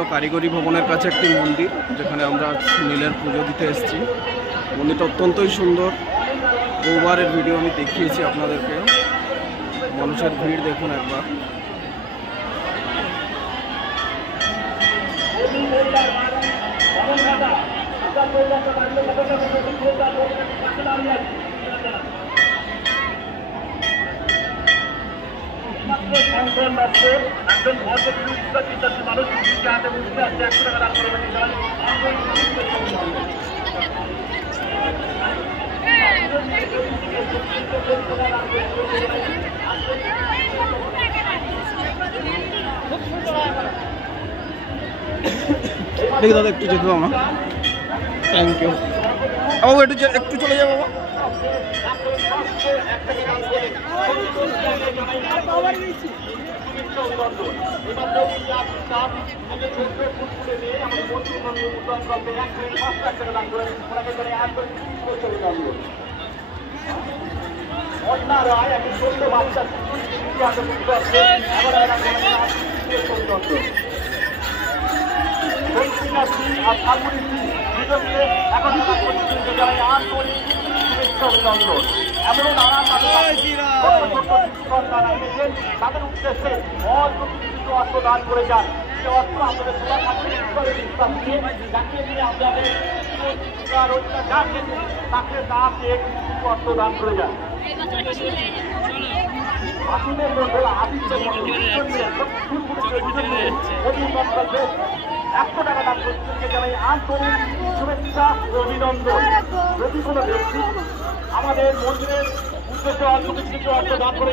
হলো কারিগরি ভবনের কাছে একটি মন্দির, যেখানে আমরা নীলের পুজো দিতে এসেছি। মন্দিরটা অত্যন্তই সুন্দর, বহুবারের ভিডিও আমি দেখিয়েছি আপনাদেরকে। মানুষের ভিড় দেখুন একবার। একজন মানুষ হাতে বুঝতে আসছে 100 টাকা দান করবেন। দেখি দাদা একটু যেতে দাও না, থ্যাংক ইউ। একটু চলে যাবো বাবা। তাদের উদ্দেশ্যে অর্থ দান করে যান। সে অর্থ আমাদের তাকে অর্থ দান করে যান। একশো টাকা দান করতে জানাই আন্তরিক শুভেচ্ছা ও অভিনন্দন। যদি কোনো ব্যক্তি আমাদের মন্দিরের উদ্দেশ্যে অল্প কিছু অর্থ দান করে